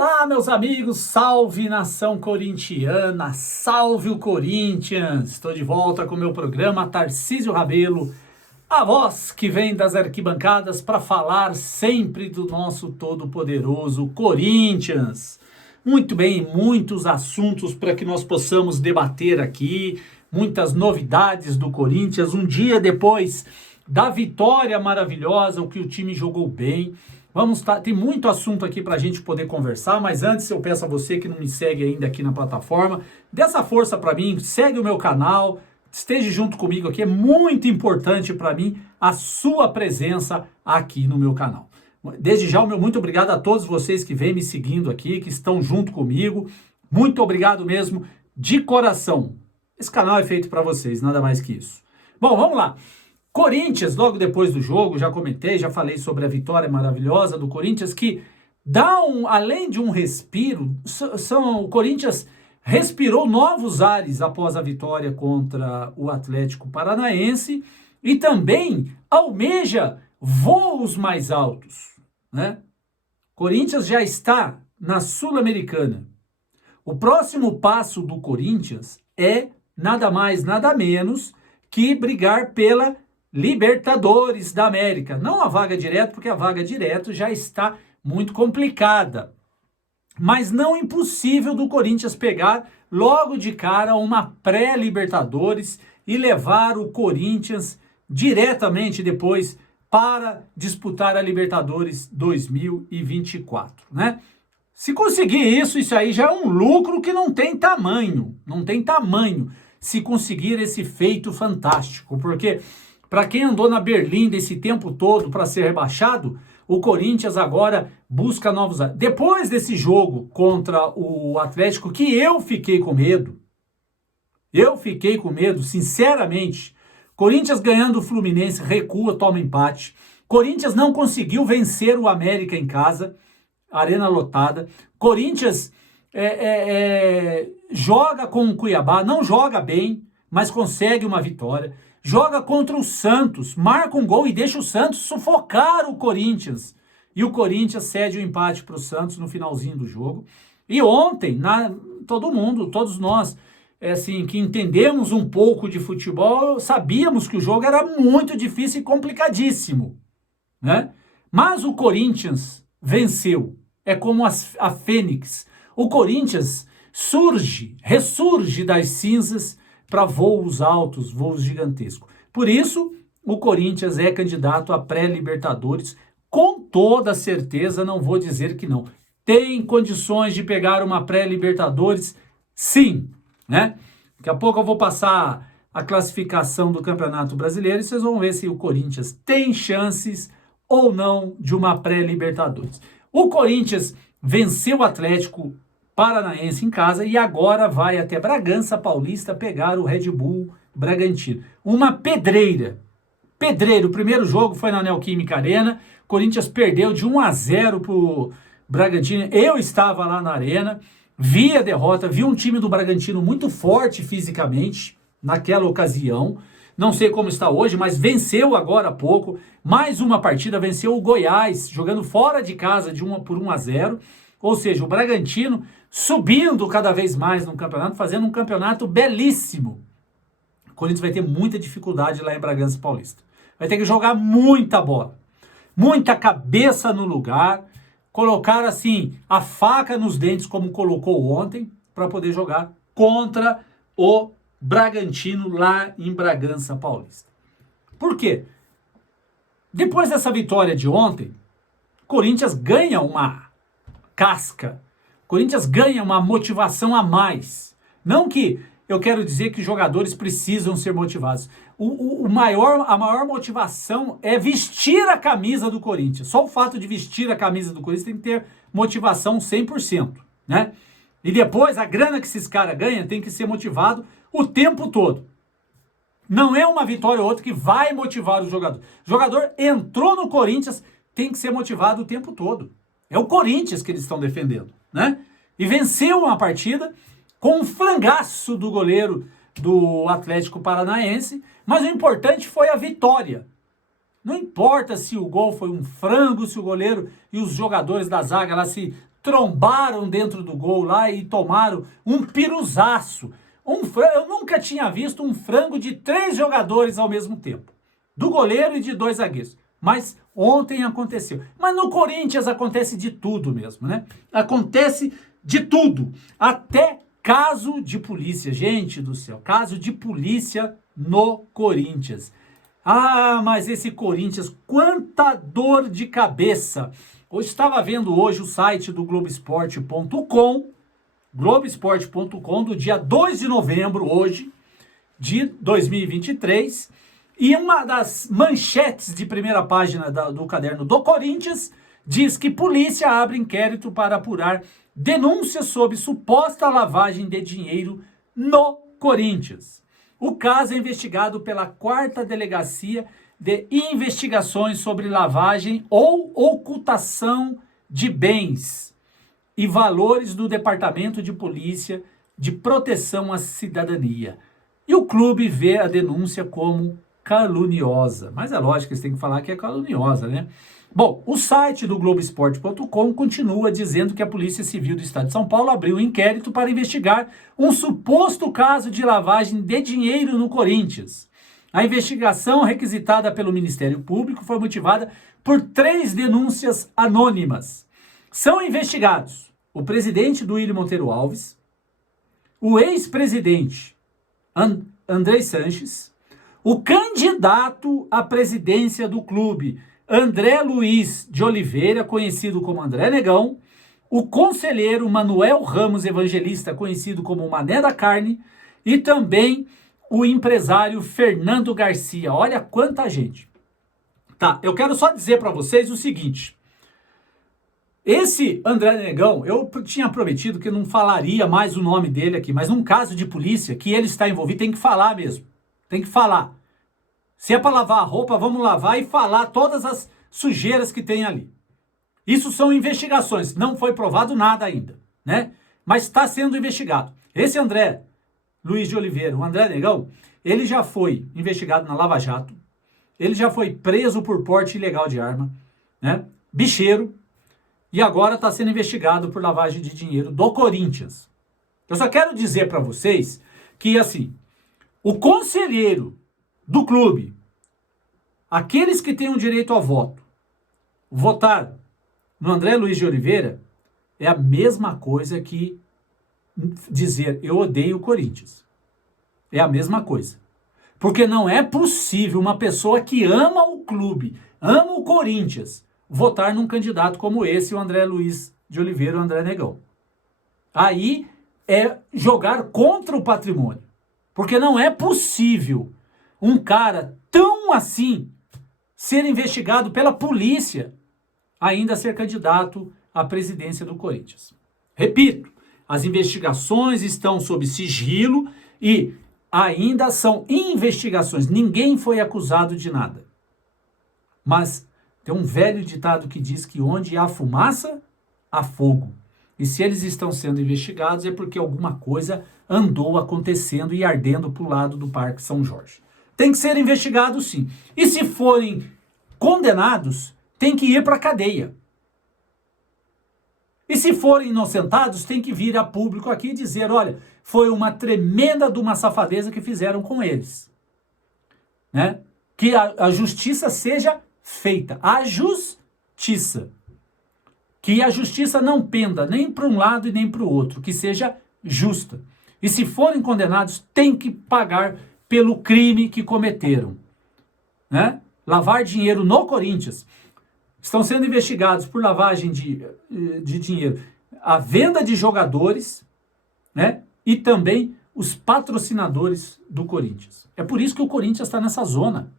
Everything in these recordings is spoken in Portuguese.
Olá, meus amigos, salve nação corintiana, salve o Corinthians! Estou de volta com o meu programa Tarcísio Rabelo, a voz que vem das arquibancadas para falar sempre do nosso todo-poderoso Corinthians. Muito bem, muitos assuntos para que nós possamos debater aqui, muitas novidades do Corinthians, um dia depois da vitória maravilhosa, o que o time jogou bem. Tem muito assunto aqui para a gente poder conversar, mas antes eu peço a você que não me segue ainda aqui na plataforma, dê essa força para mim, segue o meu canal, esteja junto comigo aqui, é muito importante para mim a sua presença aqui no meu canal. Desde já, o meu muito obrigado a todos vocês que vêm me seguindo aqui, que estão junto comigo, muito obrigado mesmo, de coração. Esse canal é feito para vocês, nada mais que isso. Bom, vamos lá. Corinthians, logo depois do jogo, já comentei, já falei sobre a vitória maravilhosa do Corinthians, que além de um respiro, o Corinthians respirou novos ares após a vitória contra o Atlético Paranaense e também almeja voos mais altos, né? Corinthians já está na Sul-Americana. O próximo passo do Corinthians é nada mais, nada menos que brigar pela Libertadores da América. Não a vaga direta, porque a vaga direta já está muito complicada. Mas não impossível do Corinthians pegar logo de cara uma pré-Libertadores e levar o Corinthians diretamente depois para disputar a Libertadores 2024, né? Se conseguir isso aí já é um lucro que não tem tamanho, se conseguir esse feito fantástico, porque para quem andou na Berlinda esse tempo todo para ser rebaixado, o Corinthians agora busca novos... Depois desse jogo contra o Atlético, que eu fiquei com medo, sinceramente. Corinthians ganhando o Fluminense, recua, toma empate. Corinthians não conseguiu vencer o América em casa, arena lotada. Corinthians joga com o Cuiabá, não joga bem, mas consegue uma vitória. Joga contra o Santos, marca um gol e deixa o Santos sufocar o Corinthians. E o Corinthians cede o empate para o Santos no finalzinho do jogo. E ontem, todos nós, que entendemos um pouco de futebol, sabíamos que o jogo era muito difícil e complicadíssimo, né? Mas o Corinthians venceu. É como a Fênix. O Corinthians ressurge das cinzas para voos altos, voos gigantescos. Por isso, o Corinthians é candidato a pré-Libertadores, com toda certeza, não vou dizer que não. Tem condições de pegar uma pré-Libertadores, sim, né? Daqui a pouco eu vou passar a classificação do Campeonato Brasileiro e vocês vão ver se o Corinthians tem chances ou não de uma pré-Libertadores. O Corinthians venceu o Atlético Paranaense em casa e agora vai até Bragança Paulista pegar o Red Bull Bragantino. Uma pedreira. O primeiro jogo foi na Neoquímica Arena. Corinthians perdeu de 1-0 pro Bragantino. Eu estava lá na arena, vi a derrota, vi um time do Bragantino muito forte fisicamente naquela ocasião. Não sei como está hoje, mas venceu agora há pouco. Mais uma partida, venceu o Goiás, jogando fora de casa por 1-0. Ou seja, o Bragantino subindo cada vez mais no campeonato, fazendo um campeonato belíssimo. O Corinthians vai ter muita dificuldade lá em Bragança Paulista. Vai ter que jogar muita bola, muita cabeça no lugar, colocar assim a faca nos dentes como colocou ontem, para poder jogar contra o Bragantino lá em Bragança Paulista. Por quê? Depois dessa vitória de ontem, o Corinthians ganha uma casca. Corinthians ganha uma motivação a mais. Não que eu quero dizer que jogadores precisam ser motivados. A maior motivação é vestir a camisa do Corinthians. Só o fato de vestir a camisa do Corinthians tem que ter motivação 100%, né? E depois a grana que esses caras ganham tem que ser motivado o tempo todo. Não é uma vitória ou outra que vai motivar o jogador. O jogador entrou no Corinthians, tem que ser motivado o tempo todo. É o Corinthians que eles estão defendendo, né? E venceu uma partida com um frangaço do goleiro do Atlético Paranaense, mas o importante foi a vitória. Não importa se o gol foi um frango, se o goleiro e os jogadores da zaga lá se trombaram dentro do gol lá e tomaram um piruzaço. Eu nunca tinha visto um frango de 3 jogadores ao mesmo tempo. Do goleiro e de 2 zagueiros. Mas ontem aconteceu. Mas no Corinthians acontece de tudo mesmo, né? Acontece de tudo. Até caso de polícia. Gente do céu, caso de polícia no Corinthians. Ah, mas esse Corinthians, quanta dor de cabeça. Eu estava vendo hoje o site do Globoesporte.com, do dia 2 de novembro, hoje, de 2023, e uma das manchetes de primeira página do caderno do Corinthians diz que polícia abre inquérito para apurar denúncias sobre suposta lavagem de dinheiro no Corinthians. O caso é investigado pela 4ª Delegacia de Investigações sobre Lavagem ou Ocultação de Bens e Valores do Departamento de Polícia de Proteção à Cidadania. E o clube vê a denúncia como caluniosa. Mas é lógico que eles têm que falar que é caluniosa, né? Bom, o site do Globoesporte.com continua dizendo que a Polícia Civil do Estado de São Paulo abriu um inquérito para investigar um suposto caso de lavagem de dinheiro no Corinthians. A investigação, requisitada pelo Ministério Público, foi motivada por 3 denúncias anônimas. São investigados o presidente Duílio Monteiro Alves, o ex-presidente André Sanches, o candidato à presidência do clube, André Luiz de Oliveira, conhecido como André Negão, o conselheiro Manuel Ramos Evangelista, conhecido como Mané da Carne, e também o empresário Fernando Garcia. Olha quanta gente. Tá, eu quero só dizer para vocês o seguinte. Esse André Negão, eu tinha prometido que não falaria mais o nome dele aqui, mas num caso de polícia que ele está envolvido, tem que falar mesmo. Tem que falar. Se é para lavar a roupa, vamos lavar e falar todas as sujeiras que tem ali. Isso são investigações, não foi provado nada ainda, né? Mas está sendo investigado. Esse André Luiz de Oliveira, o André Negão, ele já foi investigado na Lava Jato, ele já foi preso por porte ilegal de arma, né? Bicheiro, e agora está sendo investigado por lavagem de dinheiro do Corinthians. Eu só quero dizer para vocês que, assim, o conselheiro do clube, aqueles que têm o direito ao voto, votar no André Luiz de Oliveira é a mesma coisa que dizer eu odeio o Corinthians. É a mesma coisa. Porque não é possível uma pessoa que ama o clube, ama o Corinthians, votar num candidato como esse, o André Luiz de Oliveira, o André Negão. Aí é jogar contra o patrimônio. Porque não é possível um cara tão assim ser investigado pela polícia ainda ser candidato à presidência do Corinthians. Repito, as investigações estão sob sigilo e ainda são investigações. Ninguém foi acusado de nada. Mas tem um velho ditado que diz que onde há fumaça, há fogo. E se eles estão sendo investigados é porque alguma coisa andou acontecendo e ardendo para o lado do Parque São Jorge. Tem que ser investigado, sim. E se forem condenados, tem que ir para a cadeia. E se forem inocentados, tem que vir a público aqui e dizer, olha, foi uma tremenda de uma safadeza que fizeram com eles. Né? Que a justiça seja feita. A justiça. Que a justiça não penda nem para um lado e nem para o outro. Que seja justa. E se forem condenados, tem que pagar pelo crime que cometeram. Né? Lavar dinheiro no Corinthians. Estão sendo investigados por lavagem de dinheiro, a venda de jogadores, né? E também os patrocinadores do Corinthians. É por isso que o Corinthians está nessa zona,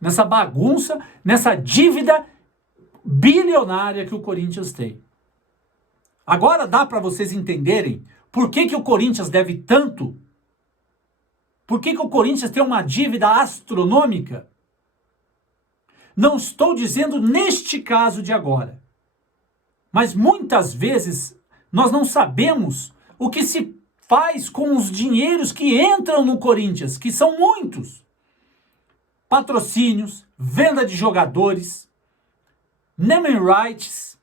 nessa bagunça, nessa dívida bilionária que o Corinthians tem. Agora dá para vocês entenderem por que o Corinthians deve tanto? Por que o Corinthians tem uma dívida astronômica? Não estou dizendo neste caso de agora. Mas muitas vezes nós não sabemos o que se faz com os dinheiros que entram no Corinthians, que são muitos. Patrocínios, venda de jogadores, naming rights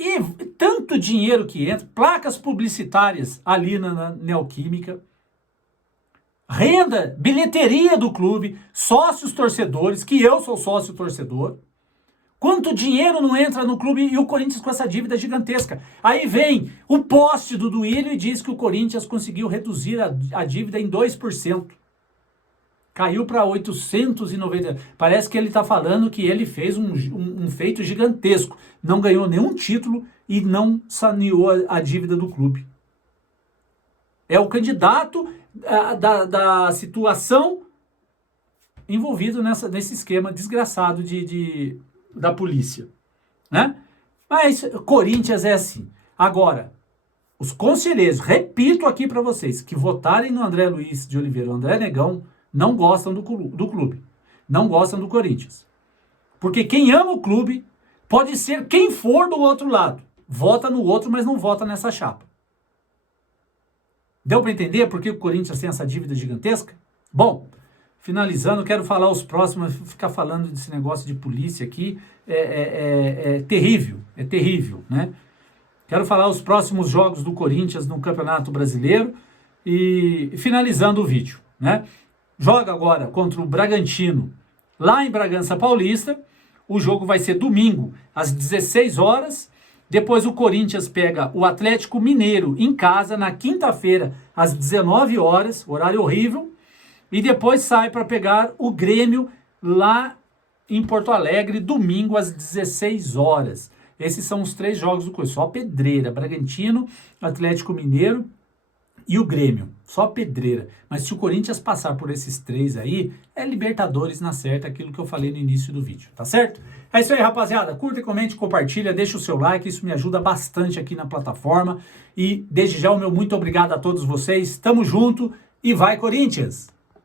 E tanto dinheiro que entra, placas publicitárias ali na Neoquímica, renda, bilheteria do clube, sócios torcedores, que eu sou sócio torcedor. Quanto dinheiro não entra no clube e o Corinthians com essa dívida gigantesca. Aí vem o poste do Duílio e diz que o Corinthians conseguiu reduzir a dívida em 2%. Caiu para 890. Parece que ele está falando que ele fez um feito gigantesco. Não ganhou nenhum título e não saneou a dívida do clube. É o candidato da situação envolvido nesse esquema desgraçado da polícia, né? Mas Corinthians é assim. Agora, os conselheiros, repito aqui para vocês, que votarem no André Luiz de Oliveira, o André Negão, não gostam do clube, não gostam do Corinthians. Porque quem ama o clube pode ser quem for do outro lado. Vota no outro, mas não vota nessa chapa. Deu para entender por que o Corinthians tem essa dívida gigantesca? Bom, finalizando, quero falar os próximos, ficar falando desse negócio de polícia aqui, é terrível, né? Quero falar os próximos jogos do Corinthians no Campeonato Brasileiro e finalizando o vídeo, né? Joga agora contra o Bragantino, lá em Bragança Paulista. O jogo vai ser domingo, às 16 horas. Depois o Corinthians pega o Atlético Mineiro em casa, na quinta-feira, às 19 horas, horário horrível. E depois sai para pegar o Grêmio lá em Porto Alegre, domingo às 16 horas. Esses são os 3 jogos do Corinthians. Só pedreira. Bragantino, Atlético Mineiro e o Grêmio. Só pedreira. Mas se o Corinthians passar por esses 3 aí, é Libertadores na certa, aquilo que eu falei no início do vídeo. Tá certo? É isso aí, rapaziada. Curta, comente, compartilha, deixa o seu like. Isso me ajuda bastante aqui na plataforma. E desde já o meu muito obrigado a todos vocês. Tamo junto e vai, Corinthians!